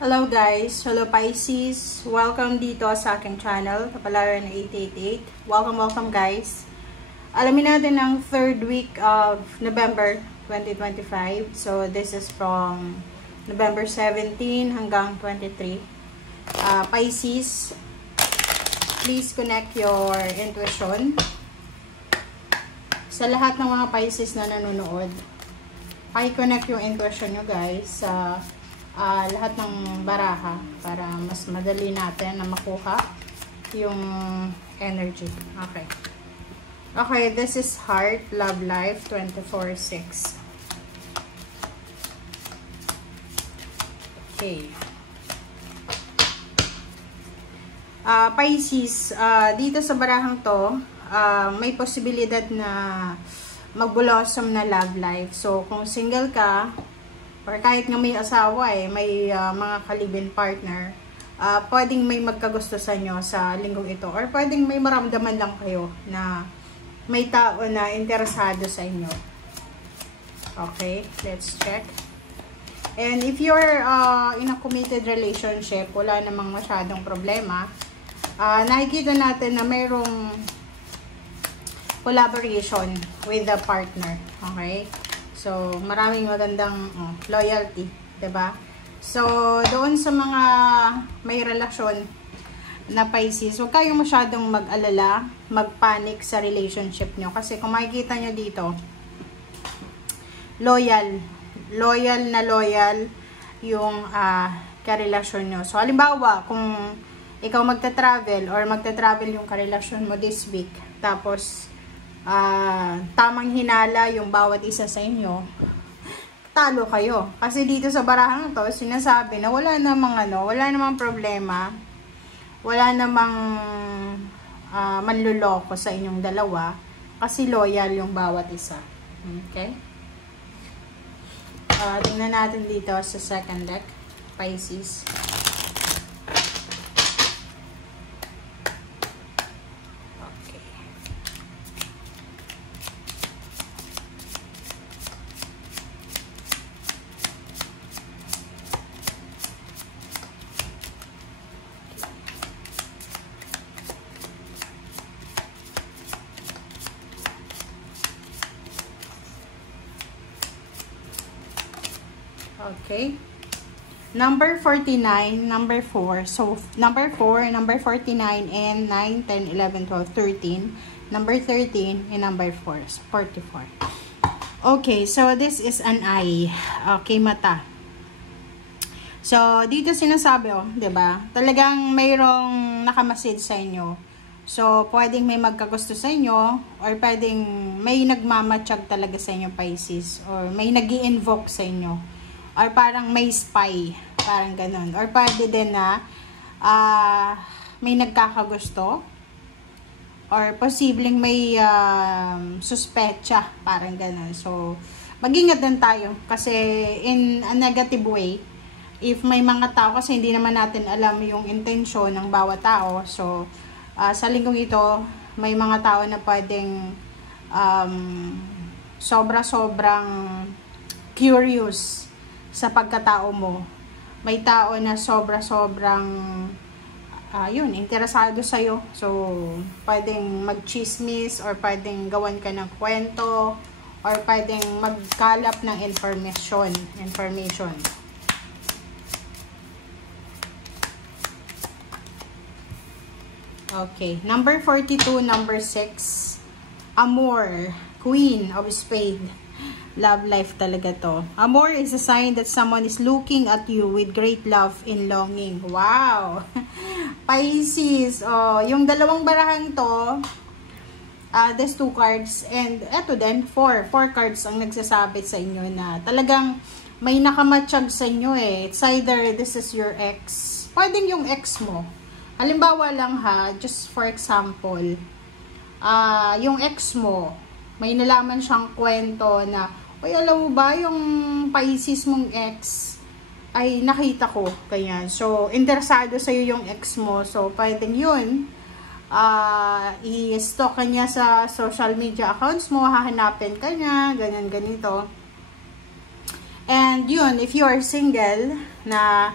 Hello guys! Hello Pisces! Welcome dito sa aking channel, Kapalaran 888. Welcome guys! Alamin natin ang third week of November 2025. So this is from November 17 hanggang 23. Pisces, please connect your intuition. Sa lahat ng mga Pisces na nanonood, i-connect yung intuition nyo guys sa lahat ng baraha para mas madali natin na makuha yung energy. Okay, this is Heart, Love Life 24/6. Okay. Pisces, dito sa barahang to, may posibilidad na mag-blossom na love life. So, kung single ka, or kahit nga may asawa may mga kalibin partner, pwedeng may magkagusto sa inyo sa linggong ito. Or pwedeng may maramdaman lang kayo na may tao na interesado sa inyo. Okay, let's check. And if you're in a committed relationship, wala namang masyadong problema, nakikita natin na mayroong collaboration with the partner. Okay? So, maraming magandang loyalty, 'di ba? So, doon sa mga may relasyon na Pisces, huwag kayong masyadong mag-alala, mag-panic sa relationship nyo. Kasi kung makikita nyo dito, loyal yung karelasyon nyo. So, halimbawa, kung ikaw magta-travel or magta-travel yung karelasyon mo this week, tapos tamang hinala yung bawat isa sa inyo, talo kayo. Kasi dito sa barahang to, sinasabi na wala namang problema, wala namang manluloko sa inyong dalawa, kasi loyal yung bawat isa. Okay? Tingnan natin dito sa second deck, Pisces. Okay. Number 49, number 4. So, number 4, number 49, and 9, 10, 11, 12, 13. Number 13, and number 4. So, 44. Okay, so this is an eye. Okay, mata. So, dito sinasabi, diba? Talagang mayroong nakamasid sa inyo. So, pwedeng may magkagusto sa inyo, or pwedeng may nagmamatsyag talaga sa inyo, Pisces. Or may nag-i-invoke sa inyo. Or parang may spy, parang ganun. Or pwede din na may nagkakagusto, or posibleng may suspecha, parang ganun. So, mag-ingat din tayo kasi in a negative way, if may mga tao, kasi hindi naman natin alam yung intensyon ng bawat tao. So, sa linggong ito, may mga tao na pwedeng sobra-sobrang curious sa pagkatao mo. May tao na sobra-sobrang interesado sa'yo. So, pwedeng mag-chismis, or pwedeng gawan ka ng kwento, or pwedeng magkalap ng information. Okay. Number 42, number 6. Amor, Queen of Spades. Love life talaga to. Amor is a sign that someone is looking at you with great love and longing. Wow! Pisces, yung dalawang barahang to, there's 2 cards, and eto din, 4 cards ang nagsasabi sa inyo na talagang may nakamatsyag sa inyo It's either this is your ex, pwedeng yung ex mo. Halimbawa lang just for example, yung ex mo, may nalaman siyang kwento na, alam mo ba, yung Pisces mong ex, ay nakita ko, ganyan. So, interesado sa'yo yung ex mo. So, pwedeng yun, i-stalk ka niya sa social media accounts mo, hahanapin ka niya, ganyan, ganito. And yun, if you are single, na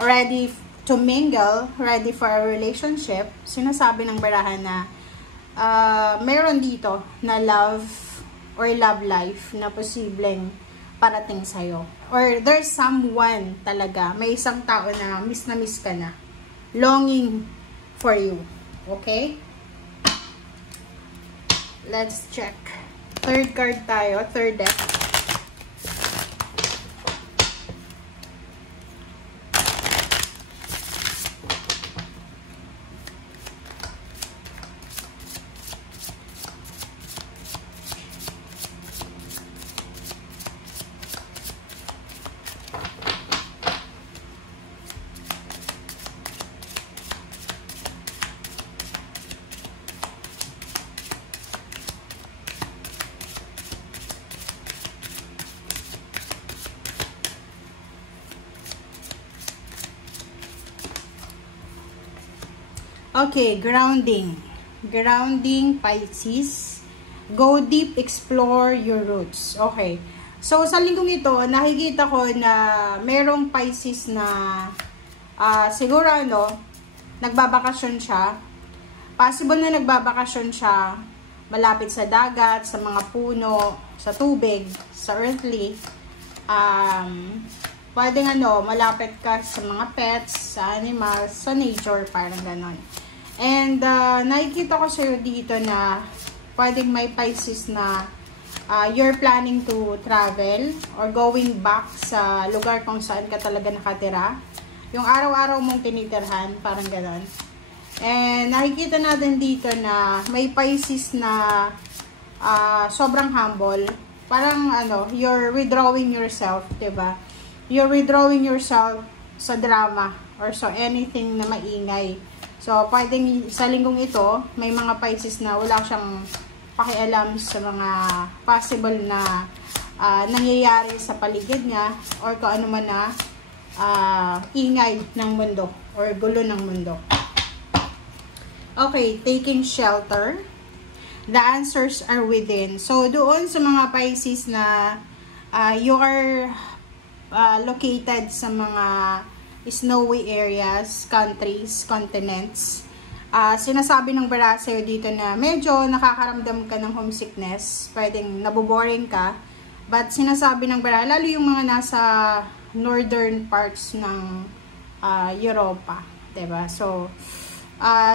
ready to mingle, ready for a relationship, sinasabi ng barahan na meron dito na love or love life na posibleng parating sa'yo. Or there's someone talaga, may isang tao na miss ka na, longing for you. Okay? Let's check. Third card tayo, third deck. Okay, grounding. Grounding, Pisces. Go deep, explore your roots. Okay. So, sa linggong ito, nakikita ko na merong Pisces na siguro nagbabakasyon siya. Possible na nagbabakasyon siya malapit sa dagat, sa mga puno, sa tubig, sa earthly. Pwedeng malapit ka sa mga pets, sa animals, sa nature, parang ganon. And nakikita ko sa'yo dito na pwedeng may Pisces na you're planning to travel or going back sa lugar kung saan ka talaga nakatira. Yung araw-araw mong tinitirhan, parang ganon. And nakikita natin dito na may Pisces na sobrang humble. Parang you're withdrawing yourself, diba? You're withdrawing yourself sa drama or so anything na maingay. So, pwedeng sa linggong ito, may mga Pisces na wala siyang pakialam sa mga possible na nangyayari sa paligid niya or kung ano man na ingay ng mundo or gulo ng mundo. Okay, taking shelter. The answers are within. So, doon sa mga Pisces na you are located sa mga snowy areas, countries, continents. Sinasabi ng bara sa'yo dito na medyo nakakaramdam ka ng homesickness. Pwedeng naboboring ka. But sinasabi ng bara, lalo yung mga nasa northern parts ng Europa. Diba? So,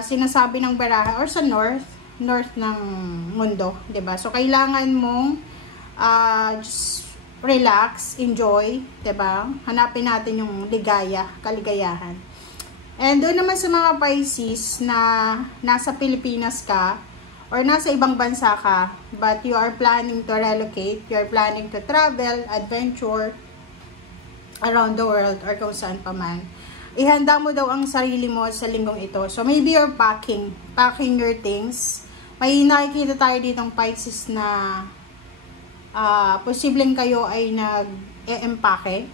sinasabi ng bara, or sa north ng mundo. Diba? So, kailangan mong just relax, enjoy, 'di ba? Hanapin natin yung kaligayahan. And doon naman sa mga Pisces na nasa Pilipinas ka or nasa ibang bansa ka, but you are planning to relocate, you are planning to travel, adventure around the world or kung saan pa man. Ihanda mo daw ang sarili mo sa linggong ito. So maybe you're packing your things. May nakikita tayo ditong Pisces na posibleng kayo ay nag-e-empake.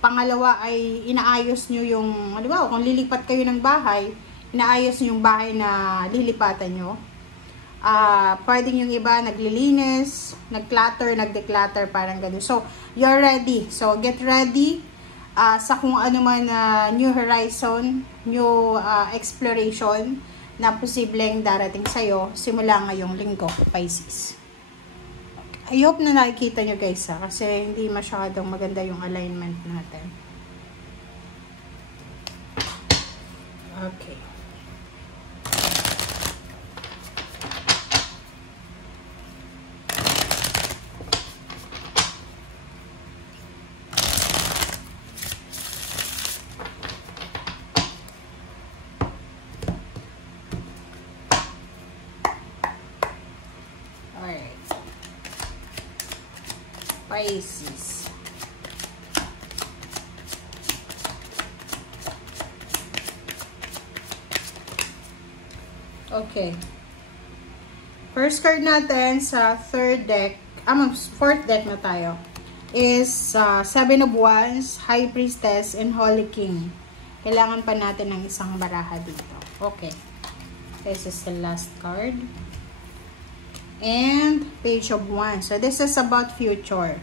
Pangalawa ay inaayos nyo yung, kung lilipat kayo ng bahay, inaayos nyo yung bahay na lilipatan nyo. Pwedeng yung iba naglilinis, nag-clutter, nag-declutter, parang gano'n. So, you're ready. So, get ready sa kung ano man new horizon, new exploration na posibleng darating sa'yo simula ngayong linggo, Pisces. I hope na nakikita nyo guys kasi hindi masyadong maganda yung alignment natin. Okay. Pisces. Okay. First card natin sa fourth deck na tayo is Seven of Wands, High Priestess, and Holy King. Kailangan pa natin ng isang baraha dito. Okay. This is the last card. And Page of Wands. So, this is about future.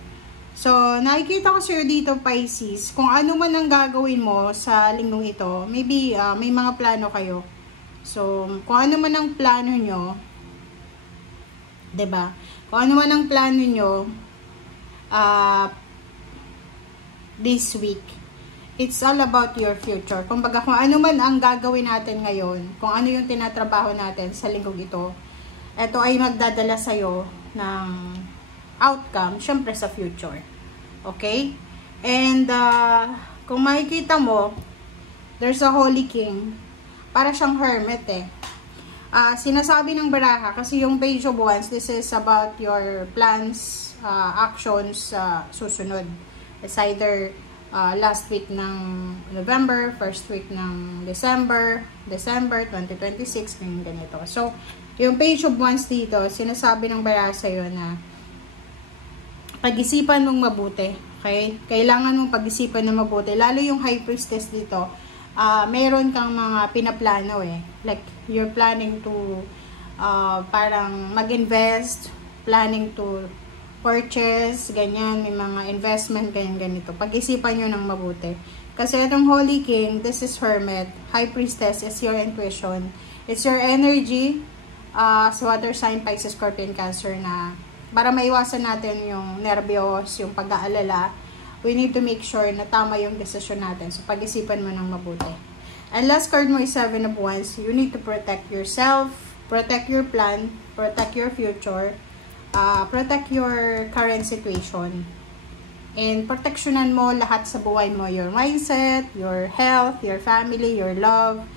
So, nakikita ko sa'yo dito, Pisces, kung ano man ang gagawin mo sa linggong ito, maybe may mga plano kayo. So, kung ano man ang plano nyo, 'di ba? Kung ano man ang plano nyo, this week, it's all about your future. Kumbaga, kung ano man ang gagawin natin ngayon, kung ano yung tinatrabaho natin sa linggong ito ay magdadala sa'yo ng outcome, syempre sa future. Okay? And, kung makikita mo, there's a Holy King. Para siyang hermit eh. Sinasabi ng baraha, kasi yung Page of Wands, this is about your plans, actions, susunod. It's either last week ng November, first week ng December 2026, ganito. So, yung Page of Wands dito, sinasabi ng baraha sa'yo na pag-isipan mong mabuti. Okay? Kailangan mong pag-isipan na mabuti. Lalo yung High Priestess dito, meron kang mga pinaplano eh. Like, you're planning to parang mag-invest, planning to purchase, ganyan, may mga investment, ganito. Pag-isipan nyo ng mabuti. Kasi itong Holy King, this is Hermit. High Priestess is your intuition. It's your energy sa water sign, Pisces, Scorpion, Cancer na para maiwasan natin yung nervyos, yung pag-aalala, we need to make sure na tama yung desisyon natin. So, pag-isipan mo ng mabuti. And last card mo is 7 of Wands. You need to protect yourself, protect your plan, protect your future, protect your current situation. And proteksyonan mo lahat sa buhay mo. Your mindset, your health, your family, your love,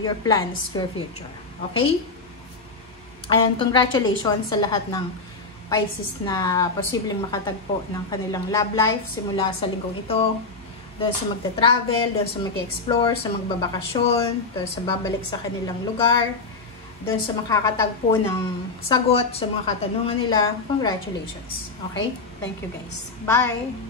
your plans, your future. Okay? And congratulations sa lahat ng Pisces na posibleng makatagpo ng kanilang love life simula sa linggong ito, doon sa magta-travel, doon sa mag-explore, sa magbabakasyon, doon sa babalik sa kanilang lugar, doon sa makakatagpo ng sagot sa mga katanungan nila. Congratulations. Okay? Thank you guys. Bye!